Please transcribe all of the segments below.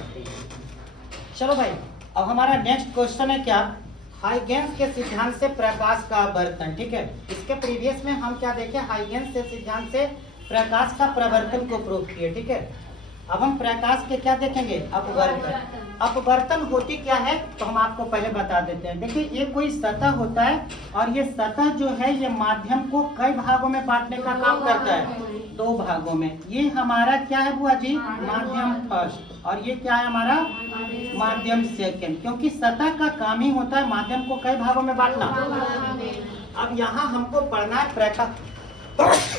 सकती है। चलो भाई, अब हमारा नेक्स्ट क्वेश्चन है क्या, हाइगेंस के सिद्धांत से प्रकाश का अपवर्तन। ठीक है, इसके प्रीवियस में हम क्या देखे, हाइगेंस के सिद्धांत से प्रकाश का प्रवर्तन को प्रूव किए। ठीक है, अब हम प्रकाश के क्या देखेंगे, अपवर्तन। अपवर्तन होती क्या है तो हम आपको पहले बता देते हैं। देखिए, ये कोई सतह होता है और ये सतह जो है ये माध्यम को कई भागों में बांटने का काम करता है, 2 भागों में। ये हमारा क्या है बुआ जी, माध्यम फर्स्ट, और ये क्या है हमारा माध्यम सेकंड, क्योंकि सतह का काम ही होता है माध्यम को कई भागों में बांटना। अब यहाँ हमको पढ़ना है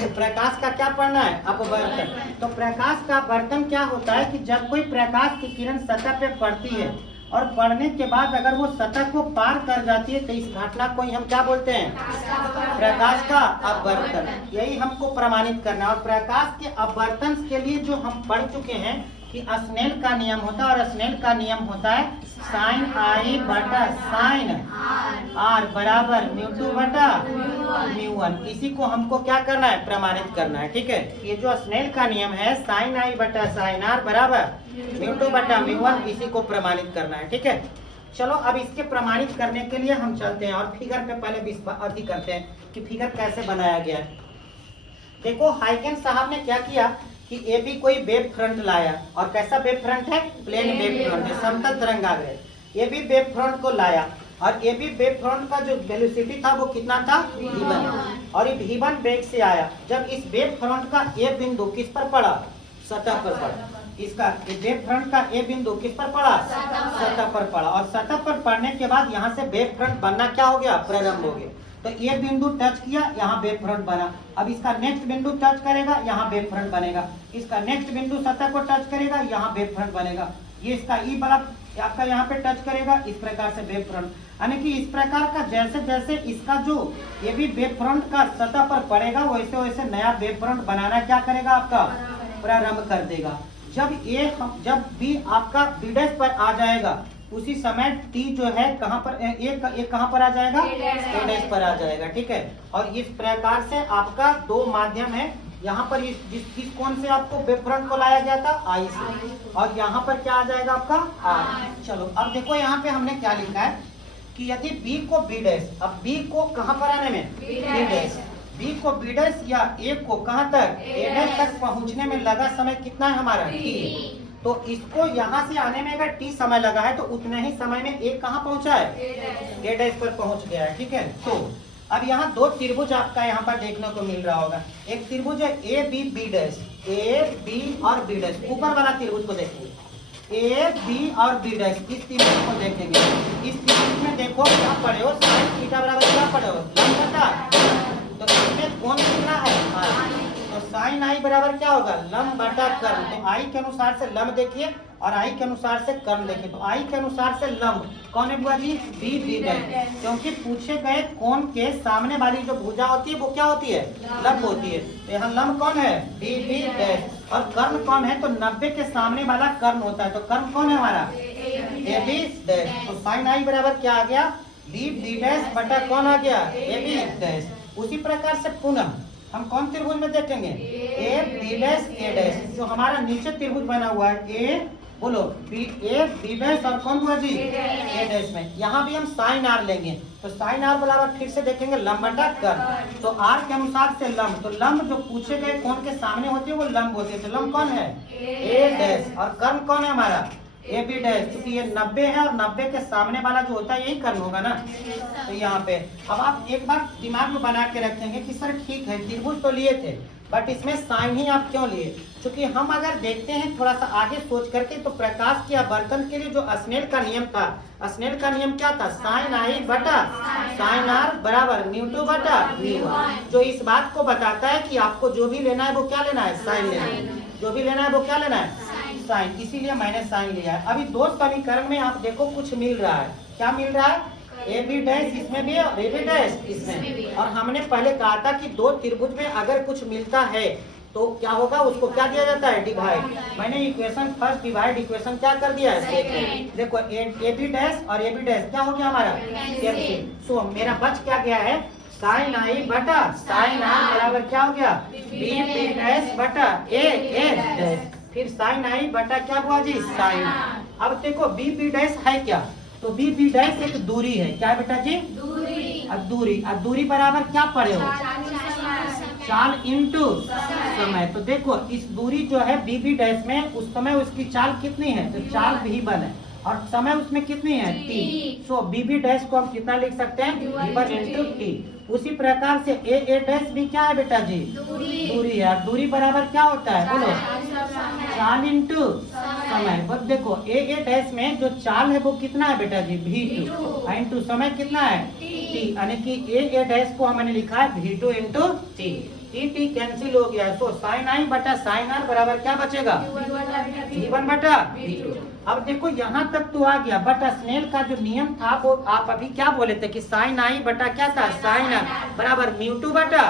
प्रकाश का क्या पढ़ना है, अपवर्तन। तो प्रकाश का अपवर्तन क्या होता है कि जब कोई प्रकाश की किरण सतह पे पड़ती है और पड़ने के बाद अगर वो सतह को पार कर जाती है तो इस घटना को हम क्या बोलते हैं, प्रकाश का अपवर्तन। यही हमको प्रमाणित करना है। और प्रकाश के अपवर्तन के लिए जो हम पढ़ चुके हैं कि स्नेल का नियम होता है, और स्नेल का नियम होता है साइन आई बटा साइन आर बराबर म्यू2 बटा म्यू1। इसी को हमको क्या करना है, प्रमाणित करना है। ठीक है, ये जो स्नेल का नियम है साइन आई बटा साइन आर बराबर म्यू2 बटा म्यू1, इसी को प्रमाणित करना है। ठीक है, चलो अब इसके प्रमाणित करने के लिए हम चलते हैं और फिगर पे पहले अध्ययन करते हैं कि फिगर कैसे बनाया गया है। देखो, हाइगेंस साहब ने क्या किया कि ए बी कोई वेव फ्रंट लाया, और कैसा वेव फ्रंट है, प्लेन वेव फ्रंट है, समतल तरंगाग्र। ए बी वेव फ्रंट को लाया और ए बी वेव फ्रंट का जो वेलोसिटी था वो कितना था, v1, और ये v1 वेग से आया। जब इस वेव फ्रंट का ए बिंदु किस पर पड़ा, सतह पर पड़ा। इसका वेव फ्रंट का ए बिंदु किस पर पड़ा, सतह पर पड़ा, और सतह पर पड़ने के बाद यहाँ से वेव फ्रंट बनना क्या हो गया, प्रारंभ हो गया। तो ये बिंदु टच किया, यहाँ वेव फ्रंट बना। अब इसका नेक्स्ट बिंदु टच करेगा, यहाँ वेव फ्रंट बनेगा। इसका नेक्स्ट बिंदु सतह को टच करेगा, यहाँ वेव फ्रंट बनेगा। ये इसका ई बड़ा आपका यहाँ पे टच करेगा, इस प्रकार से वेव फ्रंट, यानी कि इस प्रकार का जैसे जैसे इसका जो ये भी वेव फ्रंट का सतह पर पड़ेगा वैसे वैसे नया वेव फ्रंट बनाना क्या करेगा, आपका प्रारंभ कर देगा। जब बी आपका बी डैश पर आ जाएगा उसी समय टी जो है कहाँ पर, एक कहाँ पर आ जाएगा, ए डैश पर आ जाएगा। ठीक है, और इस प्रकार से आपका 2 माध्यम है। यहाँ पर किस कोण से आपको वेव फ्रंट को लाया गया था, आई से, और यहाँ पर क्या आ जाएगा आपका आर। चलो अब देखो यहाँ पे हमने क्या लिखा है कि यदि बी को बी डैश, अब बी को कहाँ पर आने में, बी डैश, बी को बी डैश या ए को कहाँ तक, ए डैश तक पहुँचने में लगा समय कितना है हमारा, टी। तो इसको यहाँ से आने में अगर टी समय लगा है तो उतने ही समय में ए कहाँ पहुँचा है, ए डैश पर पहुँच गया है। ठीक है, तो अब यहाँ 2 त्रिभुज आपका यहाँ पर देखने को मिल रहा होगा। एक त्रिभुज है A B B dash, A B और बी डैश। ऊपर वाला त्रिभुज को देखेंगे, ए बी और बी डैश, इस त्रिभुज को देखेंगे। इस त्रिभुज में देखो क्या पढ़े हो, साइन थीटा बराबर क्या पढ़े हो, लंब बटा। तो इसमें कोण कितना है, तो साइन आई बराबर क्या होगा, लंब बटा कर्ण। तो आई के अनुसार से लंब देखिए और आई के अनुसार से कर्ण देखिए। तो आई के अनुसार से लंब कौन है बुआ जी, बी बी डैश, क्योंकि पूछे गए कोण के सामने वाली जो भुजा होती है वो क्या होती है, लंब होती है। तो यहाँ लंब कौन है, बी बी डैश, और कर्ण कौन है, तो 90 के सामने वाला कर्ण होता है। तो कर्ण कौन है हमारा, ए बी डैश। तो साइन आई बराबर क्या आ गया, बी बी डैश बटा कौन आ गया, ए बी डैश। उसी प्रकार से पुनः हम कौन त्रिभुज में देखेंगे, A B dash A dash, जो हमारा नीचे त्रिभुज बना हुआ है, ए बोलो बी ए बी डैश और कौन हुआ जी, ए डैश में। यहाँ भी हम साइन आर लेंगे, तो साइन आर बराबर फिर से देखेंगे लंब बटा कर्ण। तो आर के अनुसार से लंब, तो लंब जो पूछे गए कोण के सामने होती है वो लंब होती है। तो लंब कौन है, ए डैश, और कर्ण कौन है हमारा, ए बी डैश, क्योंकि ये 90 है और 90 के सामने वाला जो होता है यही कर्ण होगा ना। तो यहाँ पे अब आप एक बार दिमाग में बना के रखेंगे कि सर ठीक है त्रिभुज तो लिए थे बट इसमें साइन ही आप क्यों लिए, क्योंकि हम अगर देखते हैं थोड़ा सा आगे सोच करके तो प्रकाश के अपवर्तन के लिए जो स्नेल का नियम था, स्नेल का नियम क्या था, साइन आई बटा साइन आर बराबर म्यू2 बटा म्यू1, जो इस बात को बताता है कि आपको जो भी लेना है वो क्या लेना है, साइन लेना है, जो भी लेना है वो क्या लेना है, साइन। इसीलिए मैंने साइन लिया है। अभी 2 समीकरण में आप देखो कुछ मिल रहा है, क्या मिल रहा है, ए बी डैश इसमें भी और ए बी डैश इसमें भी। और हमने पहले कहा था कि 2 त्रिभुज में अगर कुछ मिलता है तो क्या होगा, उसको क्या दिया जाता है, डिवाइड। मैंने इक्वेशन फर्स्ट डिवाइड इक्वेशन क्या कर दिया है, देखो ए बी डैश और ए बी डैश क्या हो गया हमारा, सो मेरा बच क्या गया है, साइन आई बटा साइन आर बराबर क्या हो गया, बी बी डैश बटा ए डैश। फिर साइन आई बटा क्या हुआ जी, साइन। अब देखो बी बी डैश है क्या, तो बी बी डैश एक दूरी है, क्या है बेटा जी, दूरी। अब दूरी बराबर क्या पड़े हो, चाल इंटू समय। तो देखो इस दूरी जो है बी बी डैश में, उस समय उसकी चाल कितनी है, तो चाल v1 है, और समय उसमें कितनी है, t। सो बी बी डैश को हम कितना लिख सकते हैं, v1 इंटू टी। उसी प्रकार से ए डैश भी क्या है बेटा जी, दूरी है। और दूरी बराबर क्या होता है, बोलो, चाल इंटू समय। बस देखो ए डैश में जो चाल है वो कितना है बेटा जी, v2 इंटू समय कितना है, t। यानी कि ए डैश को हमने लिखा है v2 into T. T cancel हो गया, तो साइन आई बटा साइन आर बराबर क्या बचेगा, v1 बटा v2। अब देखो यहाँ तक तो आ गया, बट स्नेल का जो नियम था वो आप अभी क्या बोले थे कि साइन आई बटा क्या था, साइन आर बराबर म्यू2 बटा।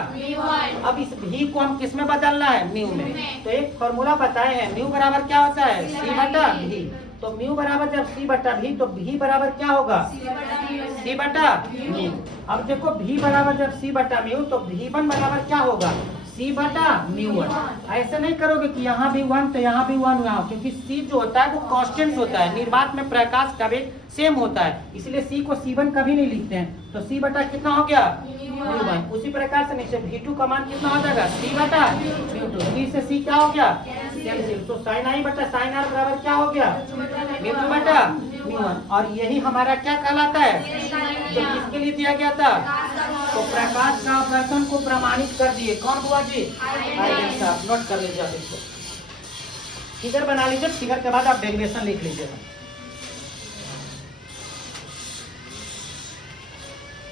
अब इस भी को हम किस में बदलना है, म्यू में। तो एक फॉर्मूला बताए हैं, म्यू बराबर क्या होता है, सी बटा भी। तो म्यू बराबर जब सी बटा भी, तो भी बराबर क्या होगा, सी बटा म्यू। अब देखो भी बराबर जब सी बटा म्यू, तो v1 बराबर क्या होगा, सी बटा म्यू1। ऐसे नहीं करोगे कि यहाँ भी 1 तो यहाँ भी 1 यहाँ, क्योंकि सी जो होता है वो कांस्टेंट होता है, निर्वात में प्रकाश का वेग सेम होता है, इसलिए सी को c1 कभी नहीं लिखते हैं। तो सी बटा कितना हो गया, म्यू1। उसी प्रकार से नीचे v2 का मान कितना हो जाएगा, सी बटा म्यू2। सी से सी क्या हो गया, कैंसिल। तो साइन आई बटा साइन आर बराबर क्या हो गया, म्यू2 बटा म्यू1। और यही हमारा क्या कहलाता है, जो किसके लिए दिया गया था, तो प्रकाश का अपवर्तन को प्रमाणित कर दिए। कौन हुआ जी, हाइगेंस साहब। नोट कर लीजिए, आप इसको फिगर बना लीजिए, फिगर के बाद आप डेरिवेशन लिख लीजिएगा।